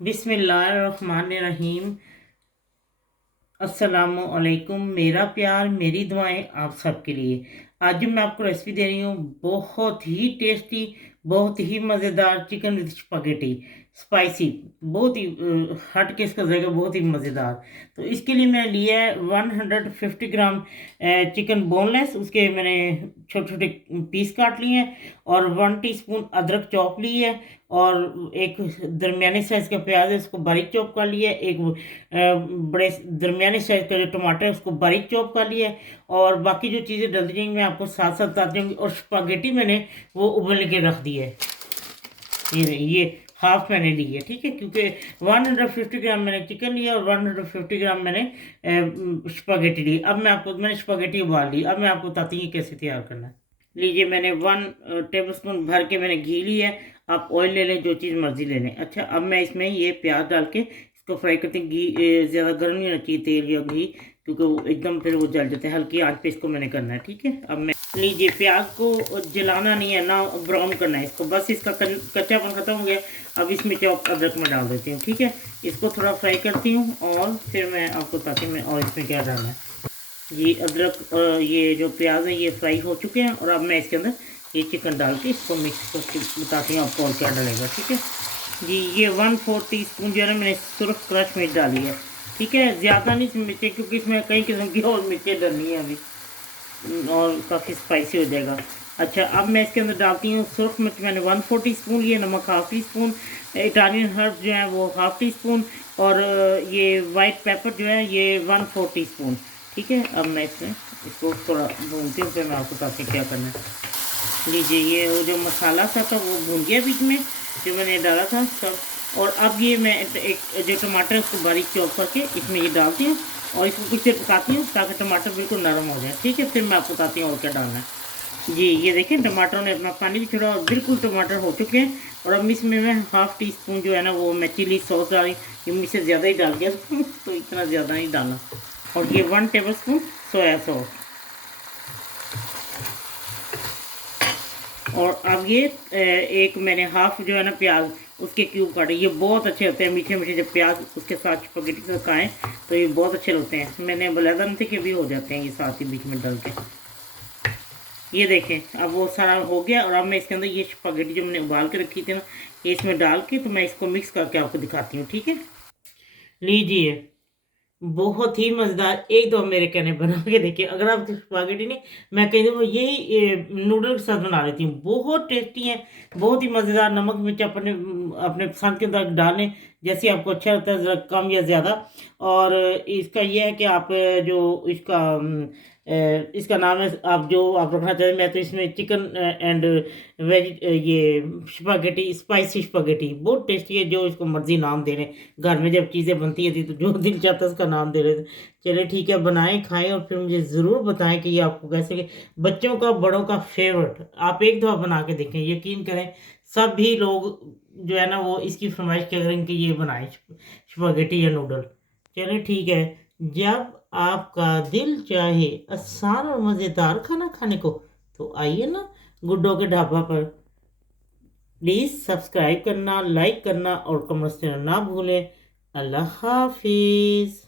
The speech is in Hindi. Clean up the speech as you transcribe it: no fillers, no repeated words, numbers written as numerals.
बिस्मिल्लाहिर्रहमानिर्रहीम। अस्सलामुअलैकुम। मेरा प्यार मेरी दुआएं आप सबके लिए। आज जो मैं आपको रेसिपी दे रही हूँ बहुत ही टेस्टी, बहुत ही मज़ेदार चिकन विद स्पैगेटी। स्पाइसी, बहुत ही हट के इसका जाएगा, बहुत ही मज़ेदार। तो इसके लिए मैंने लिया है 150 ग्राम चिकन बोनलेस। उसके मैंने छोटे छोटे पीस काट लिए हैं। और 1 टीस्पून अदरक चॉप ली है। और एक दरमियाने साइज़ का प्याज है, उसको बारीक चॉप कर लिया है। एक बड़े दरमियाने साइज का जो टमाटर है उसको बारीक चॉप कर लिया है। और बाकी जो चीज़ें डल जाएंगी मैं आपको साथ साथ बता दूँगी। और स्पागेटी मैंने वो उबलने के रख दी है। ये हाफ मैंने ली है, ठीक है, क्योंकि 150 ग्राम मैंने चिकन लिया और 150 ग्राम मैंने स्पागेटी ली। अब मैंने स्पागेटी उबाल ली। अब मैं आपको बताती हूँ कैसे तैयार करना है। लीजिए, मैंने 1 टेबल स्पून भर के मैंने घी लिया है। आप ऑयल ले लें, जो चीज़ मर्जी ले लें। अच्छा, अब मैं इसमें ये प्याज डाल के इसको फ्राई करते हैं। घी ज़्यादा गर्म नहीं होना चाहिए, तेल या घी, क्योंकि वो एकदम फिर वो जल जाता है। हल्की आंच पे इसको मैंने करना है, ठीक है। अब मैं लीजिए, प्याज को जलाना नहीं है ना, ब्राउन करना है इसको, बस इसका कच्चापन खत्म हो गया। अब इसमें चॉप अदरक में डाल देती हूँ, ठीक है। इसको थोड़ा फ्राई करती हूँ और फिर मैं आपको बताती हूँ मैं और इसमें क्या डालना है। ये अदरक ये जो प्याज है ये फ्राई हो चुके हैं। और अब मैं इसके अंदर ये चिकन डाल के इसको मिक्स करके बताती हूँ आपको और क्या डालेगा, ठीक है जी। ये 1/4 टीस्पून जो है ना मैंने सुरख क्रश मिर्च डाली है, ठीक है। ज़्यादा नहीं मिर्चें, क्योंकि इसमें कई किस्म की और मिर्चें डालनी है अभी, और काफ़ी स्पाइसी हो जाएगा। अच्छा, अब मैं इसके अंदर डालती हूँ सुरख मिर्च। मैंने 1/4 टीस्पून लिए, नमक 1/2 टीस्पून, इटालियन हर्ब जो है वो 1/2 टीस्पून, और ये वाइट पेपर जो है ये 1/4 टीस्पून, ठीक है। अब मैं इसमें इसको थोड़ा भूनती हूँ, फिर मैं आपको बताती हूँ क्या करना है। लीजिए, ये वो जो मसाला सा था वो भून गया बीच में, जो मैंने डाला था सब। और अब ये मैं एक जो टमाटर है उसको बारीक चॉप करके इसमें ये डालती हूँ और इसको कुछ देर पकाती हूँ ताकि टमाटर बिल्कुल नरम हो जाए, ठीक है। फिर मैं आपको बताती हूँ और क्या डालना है। जी, ये देखें, टमाटरों ने अपना पानी भी छोड़ा और बिल्कुल टमाटर हो चुके हैं। और अब इसमें मैं 1/2 टीस्पून जो है ना वो मैं चिली सॉस डाली। ये मुझसे ज़्यादा ही डाल गया तो इतना ज़्यादा नहीं डालना। और ये 1 टेबल स्पून सोया सॉस। और अब ये एक मैंने हाफ जो है ना प्याज उसके क्यूब काटे। ये बहुत अच्छे होते हैं मीठे मीठे, जब प्याज उसके साथ स्पगेटी के साथ खाएँ तो ये बहुत अच्छे लगते हैं। मैंने बलैदा नहीं थे कि भी हो जाते हैं ये साथ ही बीच में डाल के। ये देखें, अब वो सारा हो गया। और अब मैं इसके अंदर ये स्पगेटी जो मैंने उबाल के रखी थी ना, ये इसमें डाल के तो मैं इसको मिक्स करके आपको दिखाती हूँ, ठीक है। लीजिए, बहुत ही मज़ेदार, एक दो मेरे कहने बना के देखिए। अगर आप स्पागेटी नहीं, मैं कहीं वो यही नूडल के साथ बना लेती हूँ। बहुत टेस्टी हैं, बहुत ही मज़ेदार। नमक मिर्च अपने अपने पसंद के अंदर डालें, जैसे आपको अच्छा लगता है, ज़रा कम या ज़्यादा। और इसका ये है कि आप जो इसका नाम है, आप जो आप रखना चाहें। मैं तो इसमें चिकन एंड वेज ये स्पागेटी, स्पाइसी स्पागेटी, बहुत टेस्टी है। जो इसको मर्जी नाम दे रहे, घर में जब चीज़ें बनती थी तो जो दिल चाहता है उसका नाम दे रहे थे। चलिए ठीक है, बनाएं खाएं और फिर मुझे ज़रूर बताएं कि ये आपको कैसे बच्चों का बड़ों का फेवरेट। आप एक दफ़ा बना के देखें, यकीन करें सभी लोग जो है ना वो इसकी फरमाइश करें कि ये बनाएं स्पागेटी या नूडल। चलिए ठीक है, जब आपका दिल चाहे आसान और मज़ेदार खाना खाने को, तो आइए ना गुड्डो के ढाबा पर। प्लीज़ सब्सक्राइब करना, लाइक करना और कमेंट्स करना ना भूलें। अल्लाह हाफिज़।